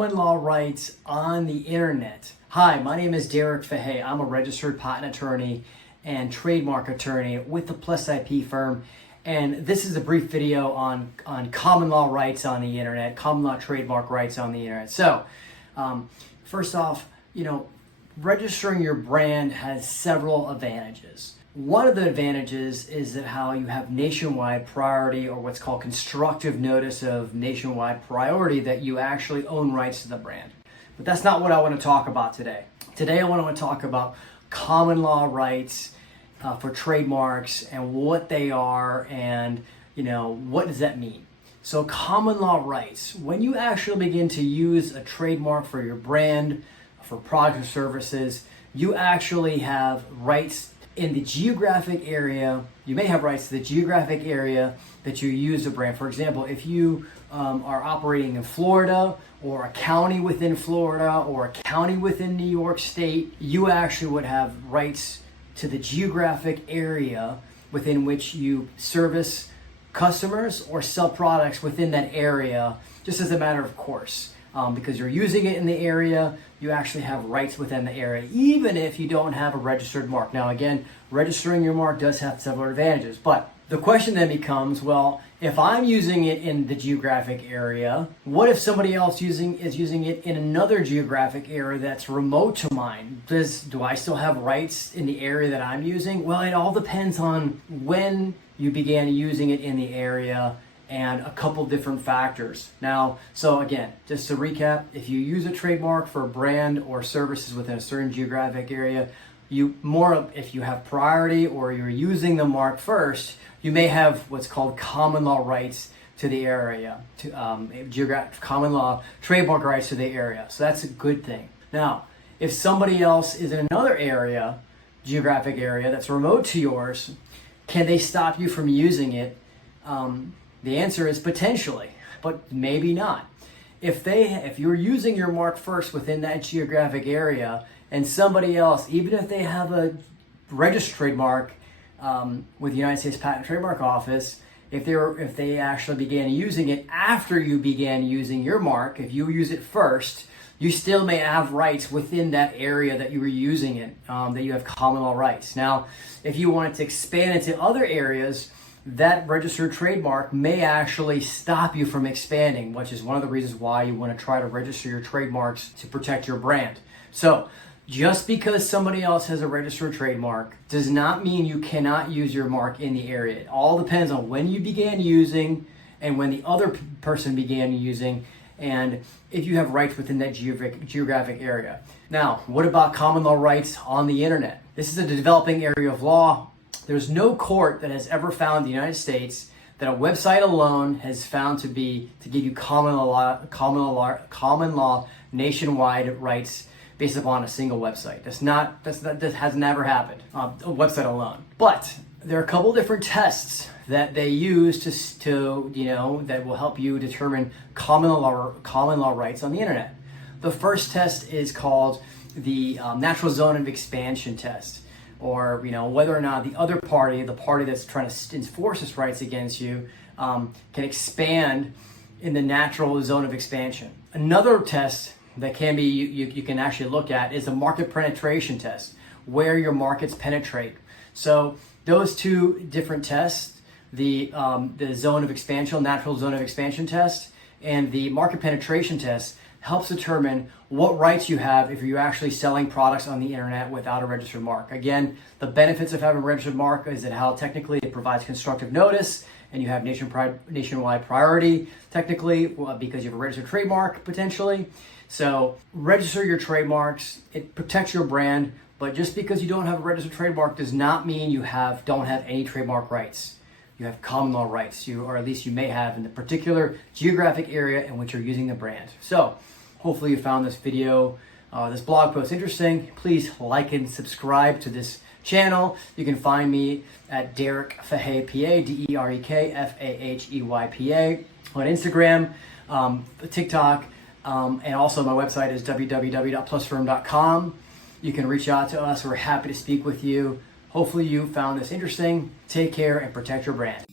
common law rights on the internet. Hi, my name is Derek Fahey. I'm a registered patent attorney and trademark attorney with the Plus IP firm. And this is a brief video on common law rights on the internet, common law trademark rights on the internet. So, first off, registering your brand has several advantages. One of the advantages is that how you have nationwide priority, or what's called constructive notice of nationwide priority, that you actually own rights to the brand. But that's not what I want to talk about today. Today I want to talk about common law rights for trademarks and what they are and what does that mean. So common law rights, when you actually begin to use a trademark for your brand, for products or services, you actually have rights in the geographic area. You may have rights to the geographic area that you use the brand. For example, if you are operating in Florida, or a county within Florida, or a county within New York State, you actually would have rights to the geographic area within which you service customers or sell products within that area, just as a matter of course. Because you're using it in the area, you actually have rights within the area, even if you don't have a registered mark. Now again, registering your mark does have several advantages, but the question then becomes, well, if I'm using it in the geographic area, what if somebody else is using it in another geographic area that's remote to mine? Do I still have rights in the area that I'm using? Well, it all depends on when you began using it in the area and a couple different factors. Now, so again, just to recap, if you use a trademark for a brand or services within a certain geographic area, if you have priority or you're using the mark first, you may have what's called common law rights to the area, common law trademark rights to the area. So that's a good thing. Now, if somebody else is in another area, geographic area that's remote to yours, can they stop you from using it? The answer is potentially, but maybe not. If you're using your mark first within that geographic area, and somebody else, even if they have a registered trademark with the United States Patent and Trademark Office, if they actually began using it after you began using your mark, if you use it first, you still may have rights within that area that you were using it, that you have common law rights. Now, if you wanted to expand into other areas, that registered trademark may actually stop you from expanding, which is one of the reasons why you want to try to register your trademarks to protect your brand. So, just because somebody else has a registered trademark does not mean you cannot use your mark in the area. It all depends on when you began using and when the other person began using, and if you have rights within that geographic area. Now, what about common law rights on the internet? This is a developing area of law. There's no court that has ever found in the United States that a website alone has found to give you common law nationwide rights based upon a single website. That has never happened, a website alone. But there are a couple different tests that they use that will help you determine common law rights on the internet. The first test is called the natural zone of expansion test, or whether or not the other party, the party that's trying to enforce its rights against you, can expand in the natural zone of expansion. Another test that can be you can actually look at is a market penetration test, where your markets penetrate. So those two different tests, the zone of expansion, natural zone of expansion test, and the market penetration test, helps determine what rights you have if you're actually selling products on the internet without a registered mark. Again, the benefits of having a registered mark is that how technically it provides constructive notice, and you have nationwide priority technically because you have a registered trademark potentially. So register your trademarks. It protects your brand, but just because you don't have a registered trademark does not mean you don't have any trademark rights. You have common law rights, or at least you may have in the particular geographic area in which you're using the brand. So hopefully you found this video, this blog post interesting. Please like and subscribe to this channel. You can find me at Derek Fahey, PA, DEREK on Instagram, TikTok, and also my website is www.plusfirm.com. You can reach out to us. We're happy to speak with you. Hopefully you found this interesting. Take care and protect your brand.